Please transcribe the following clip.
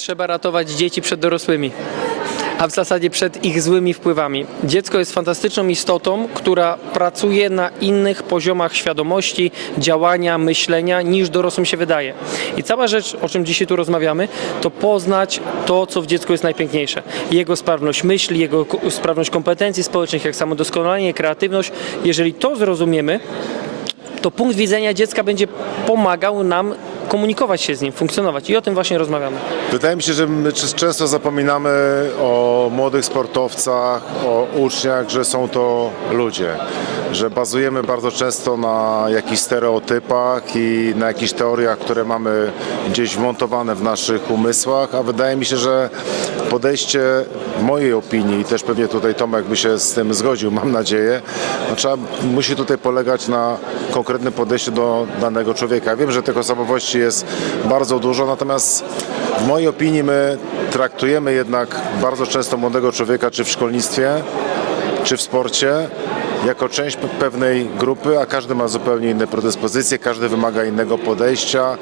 trzeba ratować dzieci przed dorosłymi, a w zasadzie przed ich złymi wpływami. Dziecko jest fantastyczną istotą, która pracuje na innych poziomach świadomości, działania, myślenia niż dorosłym się wydaje. I cała rzecz, o czym dzisiaj tu rozmawiamy, to poznać to, co w dziecku jest najpiękniejsze. Jego sprawność myśli, jego sprawność kompetencji społecznych, jak samodoskonalenie, kreatywność. Jeżeli to zrozumiemy, to punkt widzenia dziecka będzie pomagał nam komunikować się z nim, funkcjonować. I o tym właśnie rozmawiamy. Wydaje mi się, że my często zapominamy o młodych sportowcach, o uczniach, że są to ludzie. Że bazujemy bardzo często na jakichś stereotypach i na jakichś teoriach, które mamy gdzieś wmontowane w naszych umysłach, a wydaje mi się, że podejście w mojej opinii i też pewnie tutaj Tomek by się z tym zgodził, mam nadzieję, no trzeba, musi tutaj polegać na konkretnym podejściu do danego człowieka. Wiem, że tych osobowości jest bardzo dużo, natomiast w mojej opinii my traktujemy jednak bardzo często młodego człowieka, czy w szkolnictwie, czy w sporcie, jako część pe- pewnej grupy, a każdy ma zupełnie inne predyspozycje, każdy wymaga innego podejścia